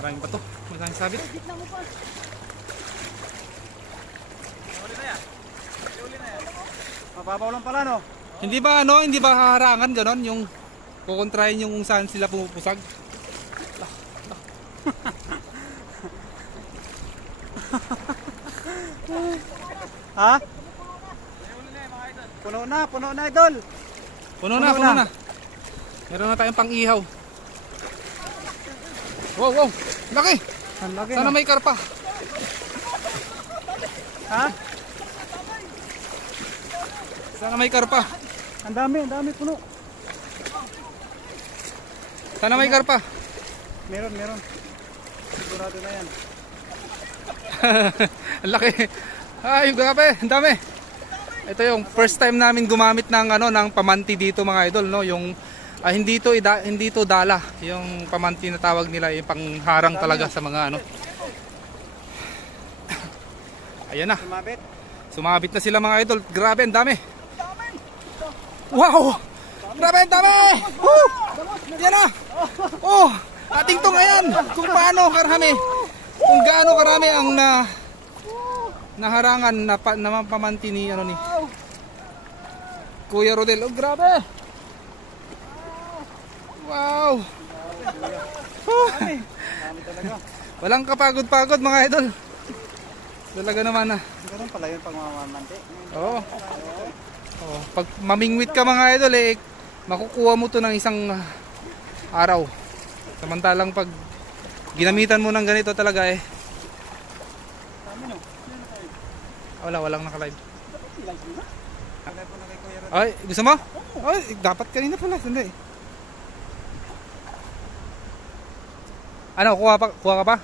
Maraming bato, maraming sabit. Gitna mo pa. Uli na yan. Uli na yan. Mababaw lang pala, no? Hindi ba ano, hindi ba haharangan ganon yung kukontrahin yung kung saan sila pumupusag? Ha? Puno na idol. Puno na. Meron na tayong pang-ihaw. Wow, laki! Ang laki. Sana may karpa. Ha? Sana may karpa. Ang dami puno. Sana may karpa. Meron. Sigurado na yan. Ang laki. Ay, grabe, ang dami. Ito yung first time namin gumamit ng ng pamanti dito mga idol, no, yung hindi to dala, yung pamanti na tawag nila, yung pangharang talaga sa mga Ayan na. Sumabit na sila mga idol. Grabe, ang dami. Wow! Grabe, ang dami! Woo! Yan na! Oh! Ating to ngayon kung paano karami. Kung gaano karami ang naharangan na pamanti ni ni Kuya Rodel. Oh, grabe! Wow! Walang kapagod-pagod mga idol. Talaga naman Ganun pala yun pag mamamanti. Oo. Oh, pag mamingwit ka mga idol makukuha mo to ng isang araw. Samantalang pag ginamitan mo ng ganito talaga walang naka-live. Ay, gusto mo? Ay, dapat kanina pala, sandali. Ano, kuha ka pa?